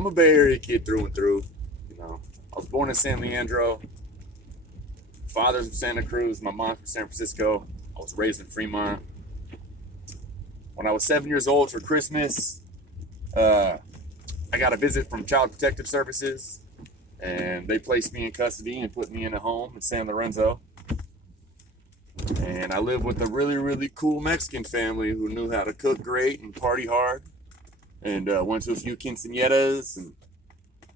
I'm a Bay Area kid through and through. You know, I was born in San Leandro. Father's from Santa Cruz. My mom from San Francisco. I was raised in Fremont. When I was 7 years old for Christmas, uh, I got a visit from Child Protective Services, and they placed me in custody and put me in a home in San Lorenzo. And I lived with a really, really cool Mexican family who knew how to cook great and party hard. And went to a few quinceañeras and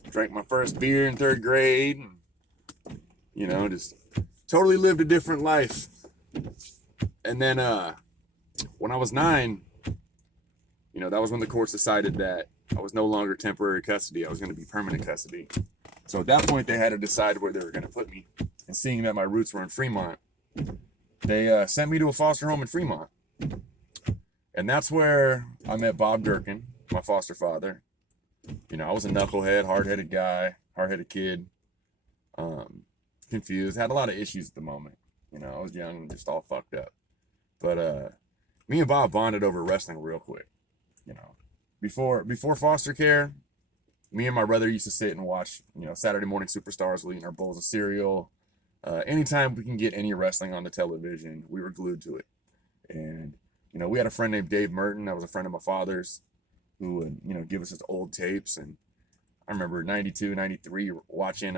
drank my first beer in third grade. And, just totally lived a different life. And then when I was 9, that was when the courts decided that I was no longer temporary custody. I was going to be permanent custody. So at that point, they had to decide where they were going to put me. And seeing that my roots were in Fremont, they sent me to a foster home in Fremont. And that's where I met Bob Durkin, my foster father. I was a knucklehead, hard-headed guy, hard-headed kid, confused, had a lot of issues at the moment. I was young and just all fucked up. But me and Bob bonded over wrestling real quick. Before foster care, me and my brother used to sit and watch, Saturday Morning Superstars while eating our bowls of cereal. Anytime we can get any wrestling on the television, we were glued to it. And, we had a friend named Dave Merton that was a friend of my father's who would, give us his old tapes. And I remember 92, 93 watching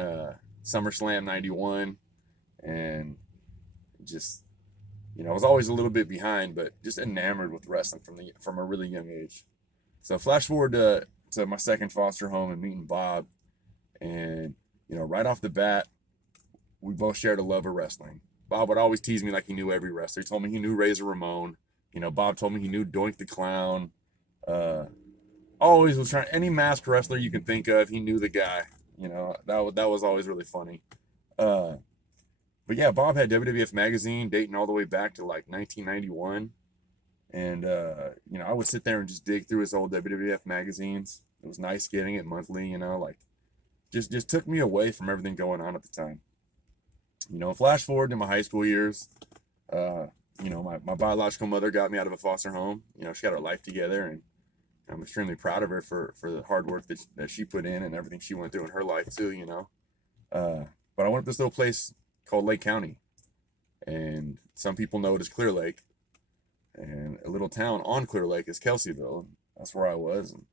SummerSlam 91 and just, I was always a little bit behind, but just enamored with wrestling from a really young age. So flash forward to my second foster home and meeting Bob. And, right off the bat, we both shared a love of wrestling. Bob would always tease me like he knew every wrestler. He told me he knew Razor Ramon. Bob told me he knew Doink the Clown. Always was trying, any masked wrestler you can think of, he knew the guy. That was always really funny. But yeah, Bob had WWF Magazine dating all the way back to like 1991. And, I would sit there and just dig through his old WWF magazines. It was nice getting it monthly, just took me away from everything going on at the time. Flash forward to my high school years. My biological mother got me out of a foster home. She got her life together, and I'm extremely proud of her for the hard work that she put in and everything she went through in her life too, But I went to this little place called Lake County, and some people know it as Clear Lake, and a little town on Clear Lake is Kelseyville. And that's where I was. And,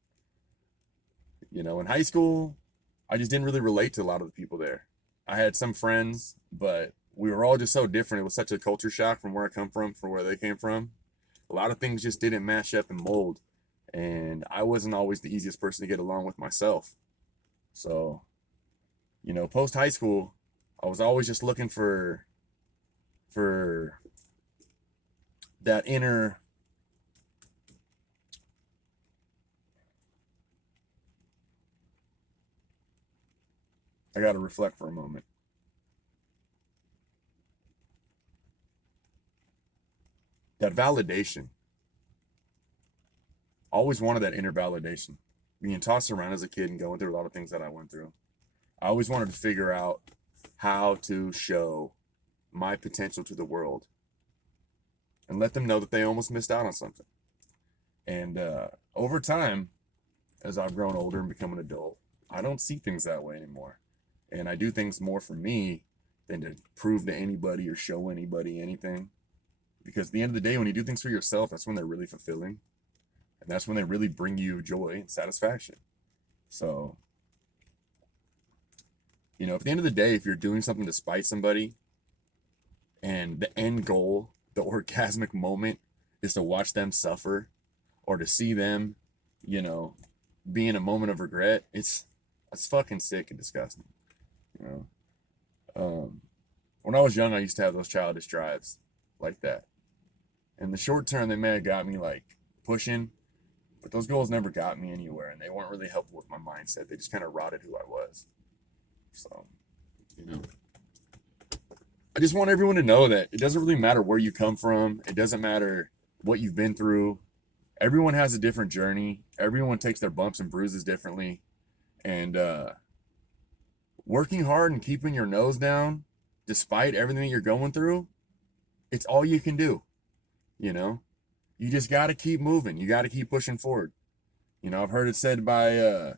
in high school, I just didn't really relate to a lot of the people there. I had some friends, but we were all just so different. It was such a culture shock from where I come from where they came from. A lot of things just didn't match up and mold. And I wasn't always the easiest person to get along with myself. So, post high school, I was always just looking for that inner I got to reflect for a moment. That validation. Always wanted that inner validation. Being tossed around as a kid and going through a lot of things that I went through. I always wanted to figure out how to show my potential to the world and let them know that they almost missed out on something. And over time, as I've grown older and become an adult, I don't see things that way anymore. And I do things more for me than to prove to anybody or show anybody anything. Because at the end of the day, when you do things for yourself, that's when they're really fulfilling. And that's when they really bring you joy and satisfaction. So, at the end of the day, if you're doing something to spite somebody and the end goal, the orgasmic moment is to watch them suffer or to see them, be in a moment of regret, it's fucking sick and disgusting. When I was young, I used to have those childish drives like that. In the short term, they may have got me like pushing, but those goals never got me anywhere, and they weren't really helpful with my mindset. They just kind of rotted who I was. So, I just want everyone to know that it doesn't really matter where you come from. It doesn't matter what you've been through. Everyone has a different journey. Everyone takes their bumps and bruises differently. And working hard and keeping your nose down, despite everything you're going through, it's all you can do. You just got to keep moving. You got to keep pushing forward. I've heard it said by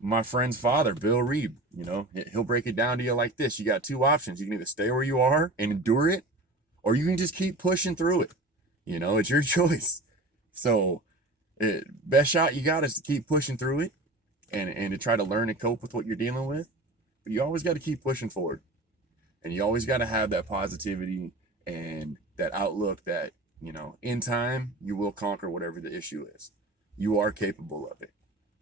my friend's father, Bill Reed, you know, he'll break it down to you like this. You got two options. You can either stay where you are and endure it, or you can just keep pushing through it. You know, it's your choice. So, best shot you got is to keep pushing through it and to try to learn and cope with what you're dealing with. But you always got to keep pushing forward. And you always got to have that positivity and that outlook that, you know, in time, you will conquer whatever the issue is. You are capable of it.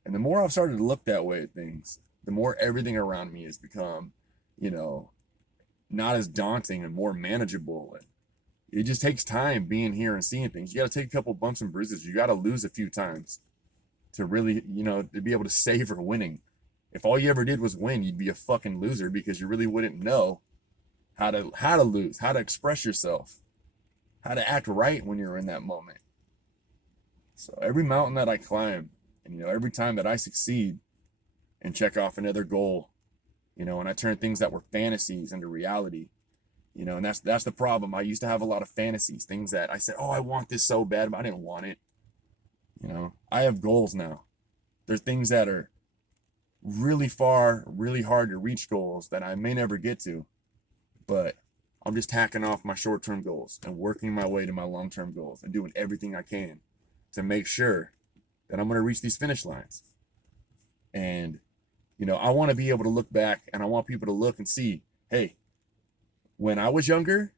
And the more I've started to look that way at things, the more everything around me has become, you know, not as daunting and more manageable. And it just takes time being here and seeing things. You got to take a couple bumps and bruises. You got to lose a few times to really, you know, to be able to savor winning. If all you ever did was win, you'd be a fucking loser because you really wouldn't know how to lose, how to express yourself, how to act right when you're in that moment. So every mountain that I climb, and you know, every time that I succeed and check off another goal, you know, and I turn things that were fantasies into reality, you know, and that's the problem. I used to have a lot of fantasies, things that I said, oh, I want this so bad, but I didn't want it. You know, I have goals now. There's things that are really far, really hard to reach goals that I may never get to, but I'm just hacking off my short-term goals and working my way to my long-term goals and doing everything I can to make sure that I'm going to reach these finish lines. And, you know, I want to be able to look back and I want people to look and see, hey, when I was younger,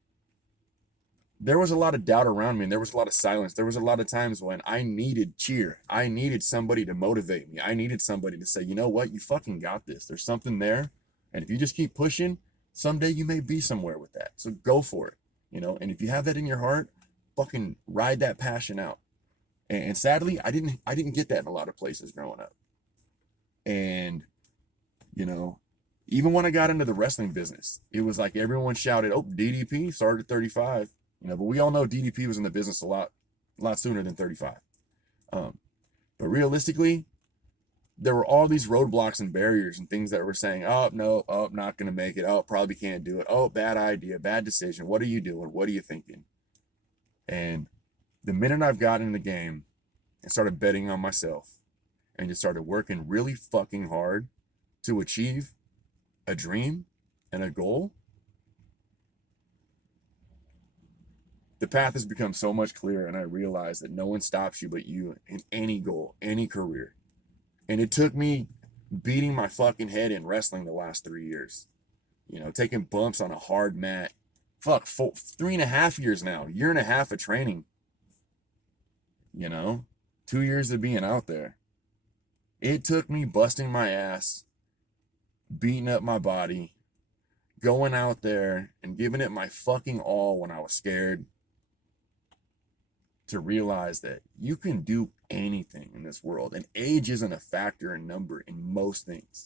there was a lot of doubt around me and there was a lot of silence. There was a lot of times when I needed cheer. I needed somebody to motivate me. I needed somebody to say, you know what, you fucking got this. There's something there. And if you just keep pushing, someday you may be somewhere with that. So go for it, you know? And if you have that in your heart, fucking ride that passion out. And sadly, I didn't get that in a lot of places growing up. And, you know, even when I got into the wrestling business, it was like everyone shouted, oh, DDP started at 35. You know, but we all know DDP was in the business a lot sooner than 35. Um, but realistically, there were all these roadblocks and barriers and things that were saying, oh, no, oh, not going to make it. Oh, probably can't do it. Oh, bad idea, bad decision. What are you doing? What are you thinking? And the minute I've gotten in the game and started betting on myself and just started working really fucking hard to achieve a dream and a goal, the path has become so much clearer. And I realize that no one stops you but you in any goal, any career. And it took me beating my fucking head in wrestling the last 3 years, you know, taking bumps on a hard mat. Fuck, 3.5 years now, year and a half of training, you know, 2 years of being out there. It took me busting my ass, beating up my body, going out there and giving it my fucking all when I was scared to realize that you can do anything in this world. And age isn't a factor in number in most things.